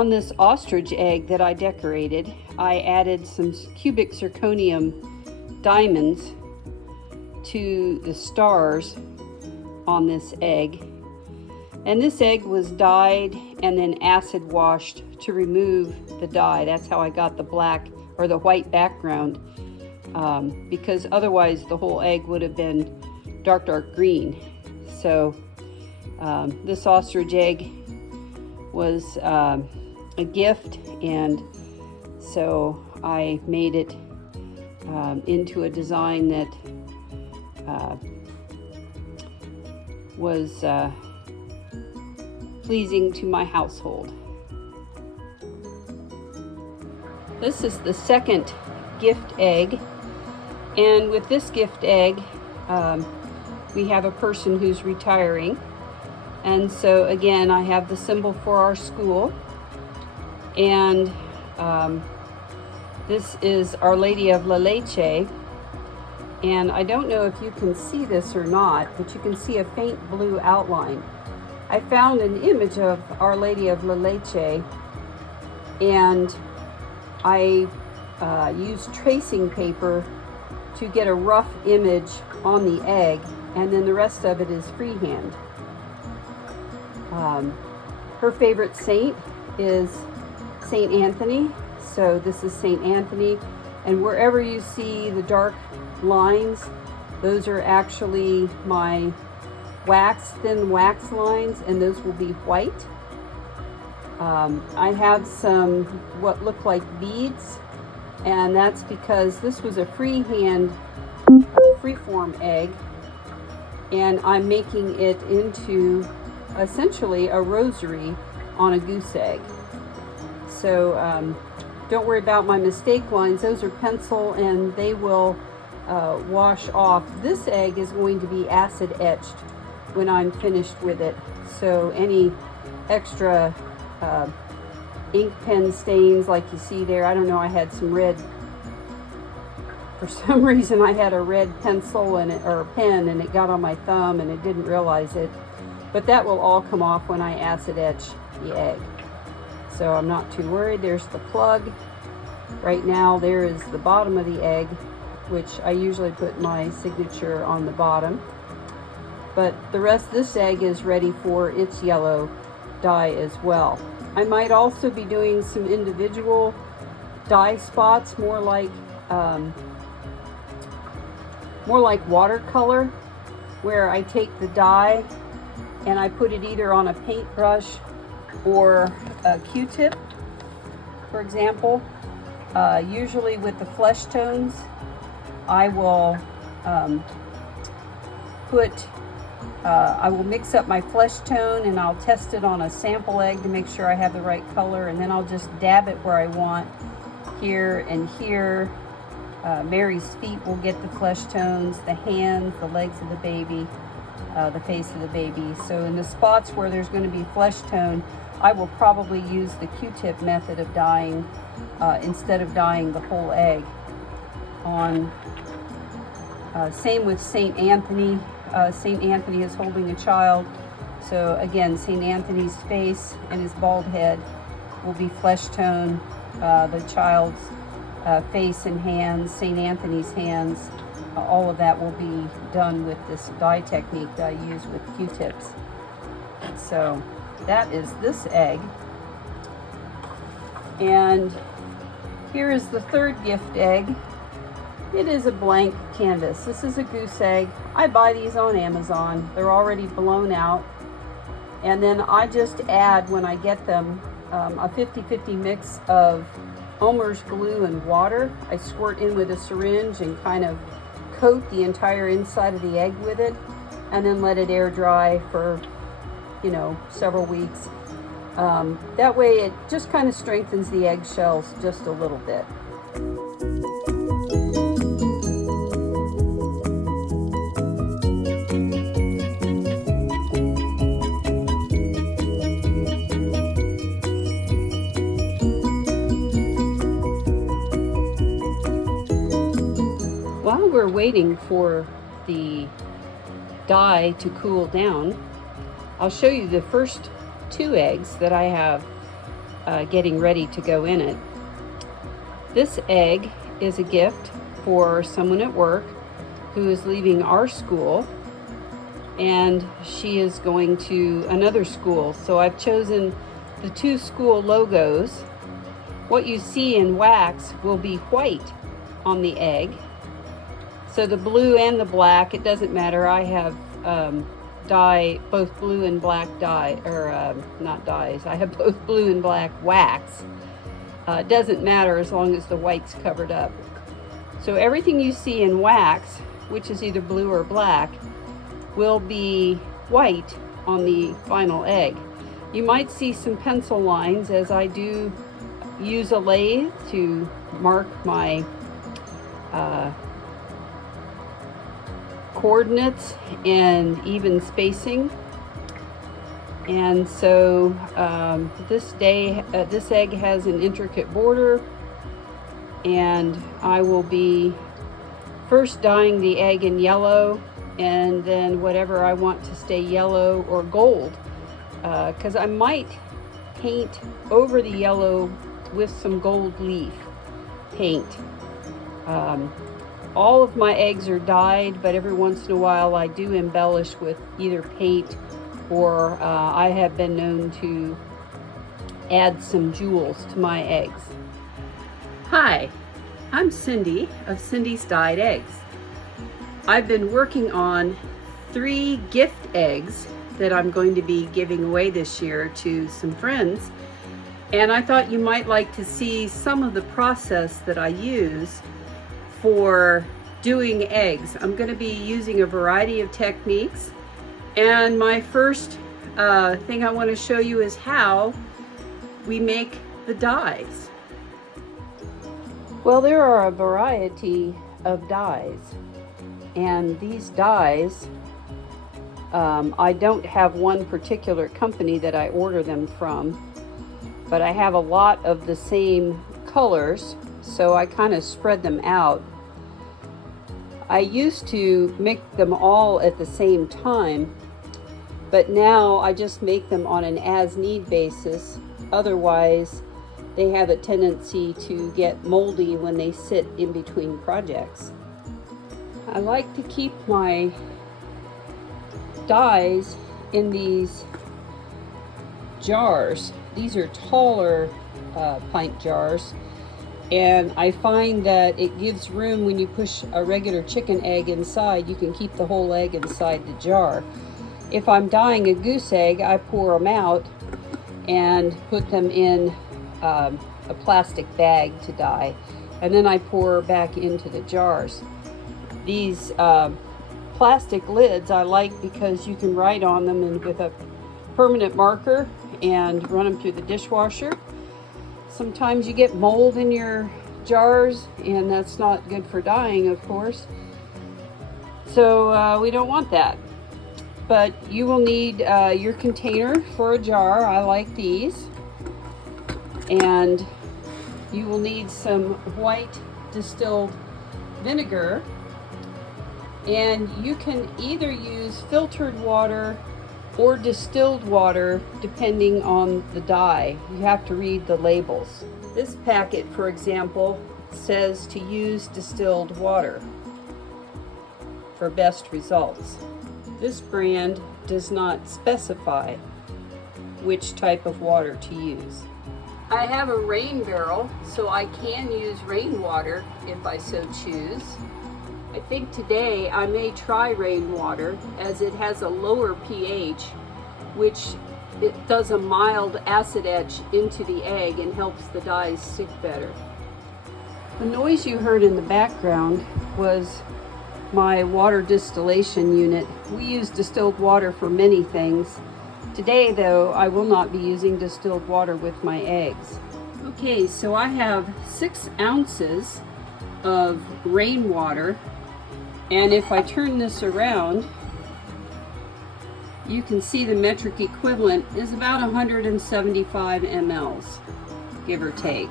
On this ostrich egg that I decorated, I added some cubic zirconium diamonds to the stars on this egg. And this egg was dyed and then acid washed to remove the dye. That's how I got the black or the white background, because otherwise the whole egg would have been dark green. So this ostrich egg was a gift, and so I made it into a design that was pleasing to my household. This is the second gift egg, and with this gift egg we have a person who's retiring, and so again I have the symbol for our school, and this is Our Lady of La Leche, and I don't know if you can see this or not, but you can see a faint blue outline. I found an image of Our Lady of La Leche, and I used tracing paper to get a rough image on the egg, and then the rest of it is freehand. Her favorite saint is Saint Anthony, so this is Saint Anthony, and wherever you see the dark lines, those are actually my thin wax lines, and those will be white. I have some what look like beads, and that's because this was a freeform egg, and I'm making it into essentially a rosary on a goose egg. So don't worry about my mistake lines. Those are pencil, and they will wash off. This egg is going to be acid etched when I'm finished with it, so any extra ink pen stains like you see there, I don't know, I had some red, for some reason I had a red pencil or a pen, and it got on my thumb and it didn't realize it, but that will all come off when I acid etch the egg, so I'm not too worried. There's the plug. Right now there is the bottom of the egg, which I usually put my signature on the bottom, but the rest of this egg is ready for its yellow dye as well. I might also be doing some individual dye spots, more like watercolor, where I take the dye and I put it either on a paintbrush or a Q-tip, for example. Usually with the flesh tones, I will I will mix up my flesh tone, and I'll test it on a sample egg to make sure I have the right color, and then I'll just dab it where I want, here and here. Mary's feet will get the flesh tones, the hands, the legs of the baby, the face of the baby. So in the spots where there's going to be flesh tone, I will probably use the Q-tip method of dyeing instead of dyeing the whole egg. Same with Saint Anthony. Saint Anthony is holding a child, so again, Saint Anthony's face and his bald head will be flesh tone. The child's face and hands, Saint Anthony's hands, all of that will be done with this dye technique that I use with Q-tips. So that is this egg, and here is the third gift egg. It is a blank canvas. This is a goose egg. I buy these on Amazon. They're already blown out. And then I just add, when I get them, a 50-50 mix of Elmer's glue and water. I squirt in with a syringe and kind of coat the entire inside of the egg with it, and then let it air dry for, several weeks. That way it just kind of strengthens the eggshells just a little bit. While we're waiting for the dye to cool down, I'll show you the first two eggs that I have getting ready to go in it. This egg is a gift for someone at work who is leaving our school, and she is going to another school. So I've chosen the two school logos. What you see in wax will be white on the egg. So the blue and the black, it doesn't matter. I have dye, both blue and black dye, or not dyes. I have both blue and black wax. It doesn't matter as long as the white's covered up. So everything you see in wax, which is either blue or black, will be white on the final egg. You might see some pencil lines, as I do use a lathe to mark my coordinates and even spacing. And so this egg has an intricate border, and I will be first dyeing the egg in yellow, and then whatever I want to stay yellow or gold, because I might paint over the yellow with some gold leaf paint. All of my eggs are dyed, but every once in a while I do embellish with either paint or I have been known to add some jewels to my eggs. Hi, I'm Cindy of Cindy's Dyed Eggs. I've been working on 3 gift eggs that I'm going to be giving away this year to some friends, and I thought you might like to see some of the process that I use for doing eggs. I'm going to be using a variety of techniques, and my first thing I want to show you is how we make the dyes. Well, there are a variety of dyes, and these dyes, I don't have one particular company that I order them from, but I have a lot of the same colors, so I kind of spread them out. I used to make them all at the same time, but now I just make them on an as-need basis. Otherwise, they have a tendency to get moldy when they sit in between projects. I like to keep my dyes in these jars. These are taller pint jars, and I find that it gives room. When you push a regular chicken egg inside, you can keep the whole egg inside the jar. If I'm dyeing a goose egg, I pour them out and put them in a plastic bag to dye, and then I pour back into the jars. These plastic lids I like because you can write on them and with a permanent marker and run them through the dishwasher. Sometimes you get mold in your jars, and that's not good for dyeing, of course. So we don't want that. But you will need your container for a jar. I like these. And you will need some white distilled vinegar. And you can either use filtered water or distilled water depending on the dye. You have to read the labels. This packet, for example, says to use distilled water for best results. This brand does not specify which type of water to use. I have a rain barrel, so I can use rainwater if I so choose. I think today I may try rainwater, as it has a lower pH, which it does a mild acid etch into the egg and helps the dyes stick better. The noise you heard in the background was my water distillation unit. We use distilled water for many things. Today, though, I will not be using distilled water with my eggs. Okay, so I have 6 ounces of rainwater. And if I turn this around, you can see the metric equivalent is about 175 mLs, give or take.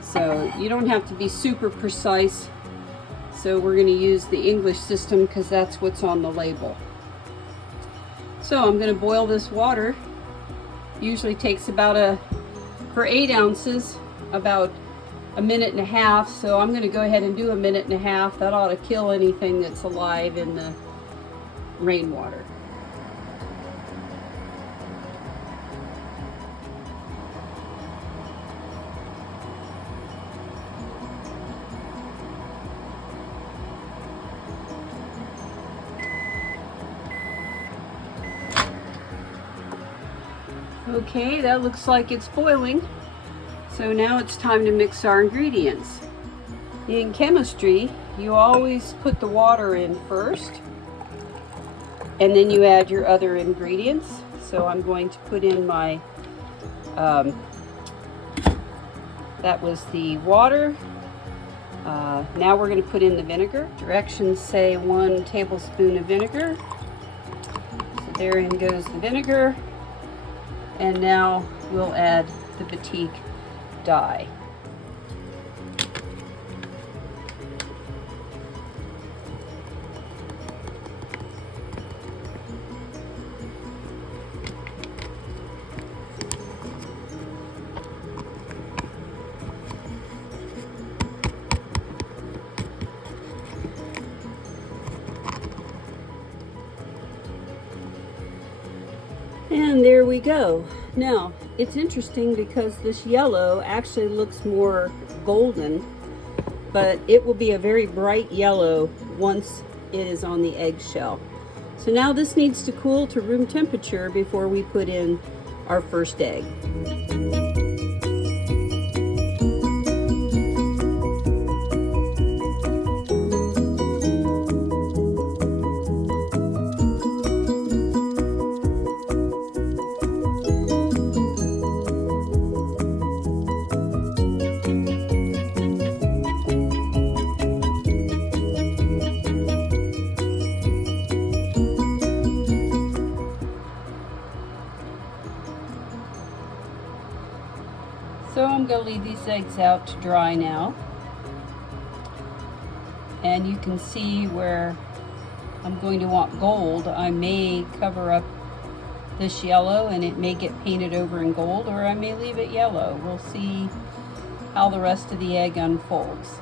So you don't have to be super precise. So we're going to use the English system because that's what's on the label. So I'm going to boil this water. Usually takes about a for 8 ounces, about a minute and a half. So I'm going to go ahead and do a minute and a half. That ought to kill anything that's alive in the rainwater. Okay, that looks like it's boiling. So now it's time to mix our ingredients. In chemistry, you always put the water in first, and then you add your other ingredients. So I'm going to put in my, that was the water. Now we're going to put in the vinegar. Directions say 1 tablespoon of vinegar. So therein goes the vinegar. And now we'll add the batik dye. And there we go. Now, it's interesting because this yellow actually looks more golden, but it will be a very bright yellow once it is on the eggshell. So now this needs to cool to room temperature before we put in our first egg. So I'm going to leave these eggs out to dry now. And you can see where I'm going to want gold. I may cover up this yellow and it may get painted over in gold, or I may leave it yellow. We'll see how the rest of the egg unfolds.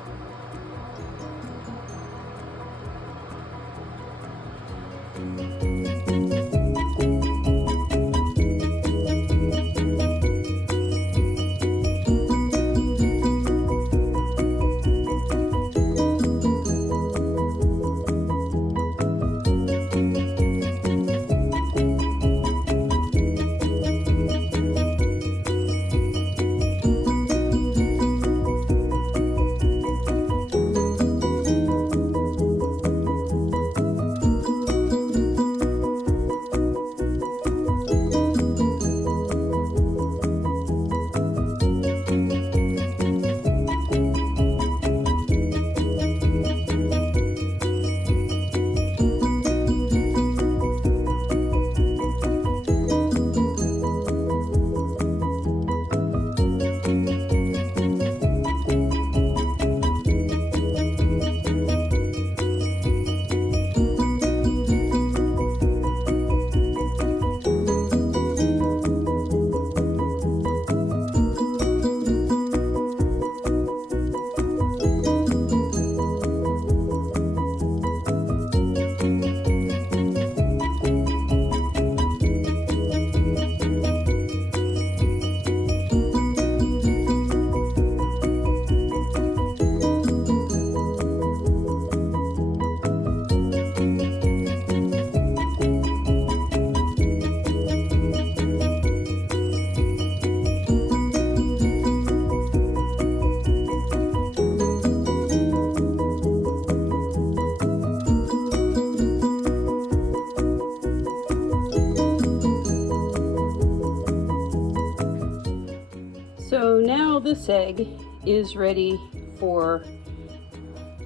So now this egg is ready for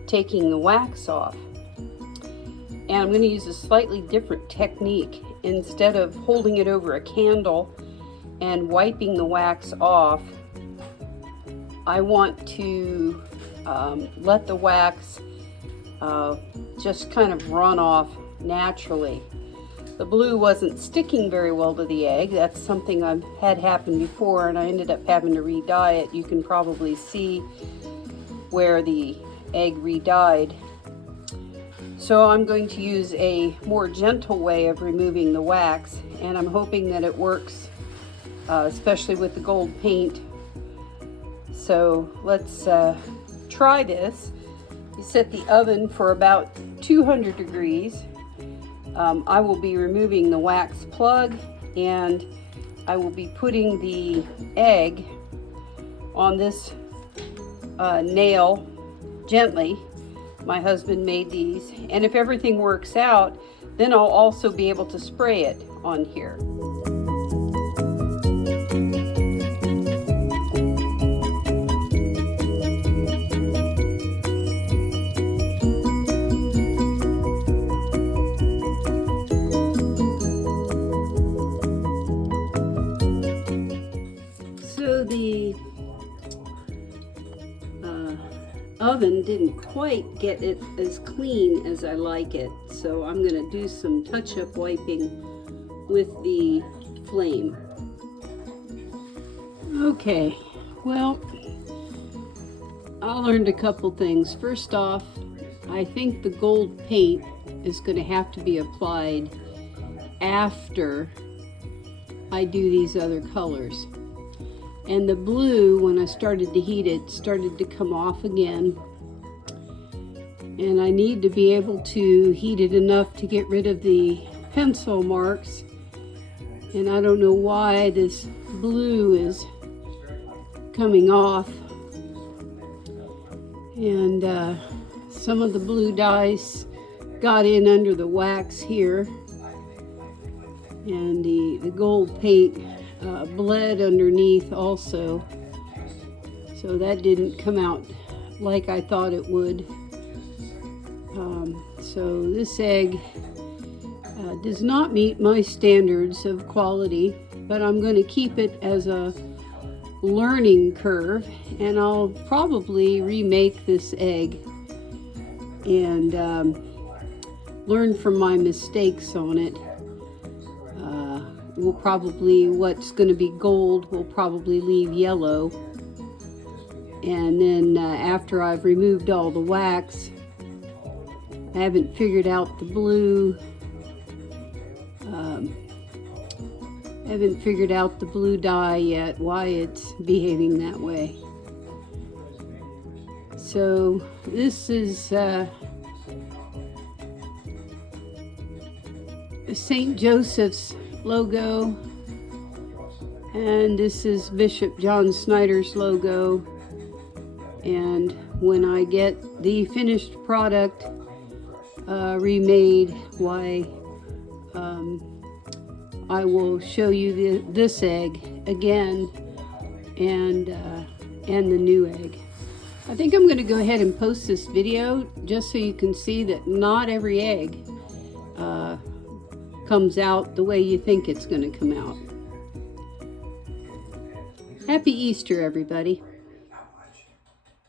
taking the wax off. And I'm going to use a slightly different technique. Instead of holding it over a candle and wiping the wax off, I want to let the wax just kind of run off naturally. the blue wasn't sticking very well to the egg. That's something I've had happen before, and I ended up having to re-dye it. You can probably see where the egg re-dyed. So I'm going to use a more gentle way of removing the wax, and I'm hoping that it works, especially with the gold paint. So let's try this. You set the oven for about 200 degrees. I will be removing the wax plug, and I will be putting the egg on this nail gently. My husband made these, and if everything works out, then I'll also be able to spray it on here. So the oven didn't quite get it as clean as I like it, so I'm going to do some touch-up wiping with the flame. Okay, well, I learned a couple things. First off, I think the gold paint is going to have to be applied after I do these other colors. And the blue, when I started to heat it, started to come off again. And I need to be able to heat it enough to get rid of the pencil marks. And I don't know why this blue is coming off. And some of the blue dyes got in under the wax here. And the gold paint bled underneath also, so that didn't come out like I thought it would. So this egg does not meet my standards of quality, but I'm going to keep it as a learning curve, and I'll probably remake this egg and learn from my mistakes on it. We'll probably, what's going to be gold, we'll probably leave yellow. And then after I've removed all the wax, I haven't figured out the blue. I haven't figured out the blue dye yet, why it's behaving that way. So this is St. Joseph's logo, and this is Bishop John Snyder's logo. And when I get the finished product remade, why I will show you this egg again, and the new egg. I think I'm going to go ahead and post this video just so you can see that not every egg comes out the way you think it's going to come out. Happy Easter, everybody.